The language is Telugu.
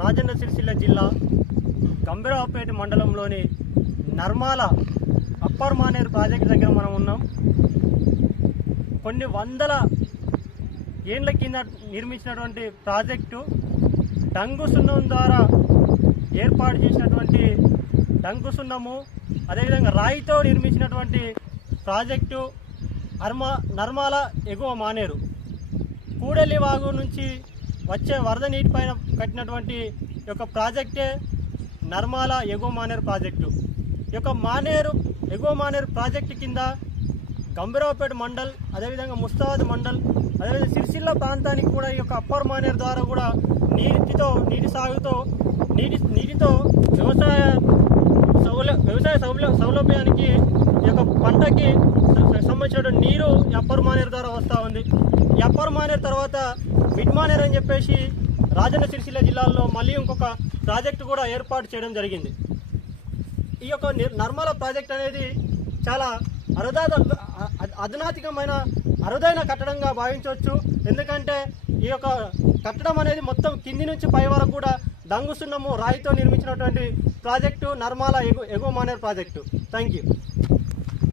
రాజన్న సిరిసిల్ల జిల్లా గంభీరావుపేట మండలంలోని నర్మాల అప్పర్ మానేరు ప్రాజెక్ట్ దగ్గర మనం ఉన్నాం. కొన్ని వందల ఏండ్ల కింద నిర్మించినటువంటి ప్రాజెక్టు డంగు సున్నం ద్వారా ఏర్పాటు చేసినటువంటి డంగు సున్నము అదేవిధంగా రాయితో నిర్మించినటువంటి ప్రాజెక్టు అర్మ నర్మాల ఎగువ మానేరు. కూడలి వాగు నుంచి వచ్చే వరద నీటిపైన కట్టినటువంటి యొక్క ప్రాజెక్టే నర్మాల ఎగువ మానేరు ప్రాజెక్టు. ఈ యొక్క మానేరు ఎగువ మానేరు ప్రాజెక్టు కింద గంభీరావుపేట మండల్ అదేవిధంగా ముస్తాబాద్ మండల్ అదేవిధంగా సిరిసిల్ల ప్రాంతానికి కూడా ఈ యొక్క అప్పర్ మానేరు ద్వారా కూడా నీటితో నీటి సాగుతో నీటి నీటితో వ్యవసాయ సౌల వ్యవసాయ సౌల సౌలభ్యానికి ఈ యొక్క పంటకి స- నీరు ఎప్పర్ మానేర్ మానేరు ద్వారా వస్తూ ఉంది. ఎప్పర్ మానేర్ మానేరు తర్వాత మిడ్ మానేరు అని చెప్పేసి రాజన్న సిరిసిల్ల జిల్లాలో మళ్ళీ ఇంకొక ప్రాజెక్టు కూడా ఏర్పాటు చేయడం జరిగింది. ఈ యొక్క నిర్- నర్మల ప్రాజెక్ట్ అనేది చాలా అరుదా అధునాతికమైన అరుదైన కట్టడంగా భావించవచ్చు. ఎందుకంటే ఈ యొక్క కట్టడం అనేది మొత్తం కింది నుంచి పై వరకు కూడా దంగుసున్నము రాయితో నిర్మించినటువంటి ప్రాజెక్టు నర్మాల ఎగు ఎగువ మానేర్ ప్రాజెక్టు. Thank you